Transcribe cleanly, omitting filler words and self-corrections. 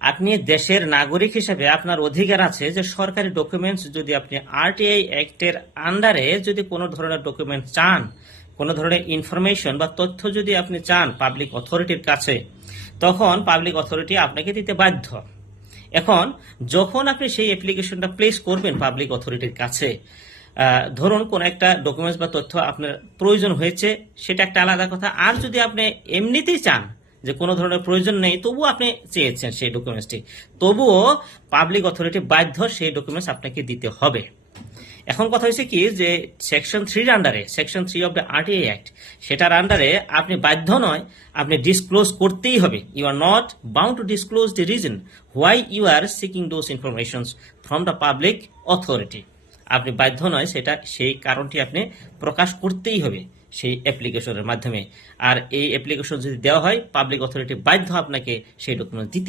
আপনি দেশের নাগরিক হিসেবে আপনার অধিকার আছে যে সরকারি ডকুমেন্টস যদি আপনি আরটিআই অ্যাক্টের আন্ডারে যদি কোনো ধরনের ডকুমেন্ট চান, কোনো ধরনের ইনফরমেশন বা তথ্য যদি আপনি চান পাবলিক অথরিটির কাছে, তখন পাবলিক অথরিটি আপনাকে দিতে বাধ্য। এখন যখন আপনি সেই অ্যাপ্লিকেশনটা প্লেস করবেন পাবলিক অথরিটির কাছে, ধরুন কোন একটা ডকুমেন্টস বা তথ্য আপনার প্রয়োজন হয়েছে, সেটা একটা আলাদা কথা। আর যদি আপনি এমনিতেই চান যে কোনো ধরনের প্রয়োজন নেই, তবুও আপনি চেয়েছেন সেই ডকুমেন্টসটি, তবুও পাবলিক অথরিটি বাধ্য সেই ডকুমেন্টস আপনাকে দিতে হবে। এখন কথা হয়েছে কি যে সেকশন 3 আন্ডারে, section 3 of the RTI act, সেটার আন্ডারে আপনি বাধ্য নয়, আপনি ডিসক্লোজ করতেই হবে। You are not bound to disclose the reason why you are seeking those informations from the public authority. আপনি বাধ্য নয়, সেটা সেই কারণটি আপনি প্রকাশ করতেই হবে সেই অ্যাপ্লিকেশনের মাধ্যমে। আর এই অ্যাপ্লিকেশন যদি দেওয়া হয়, পাবলিক অথরিটি বাধ্য আপনাকে সেই ডকুমেন্ট দিতে।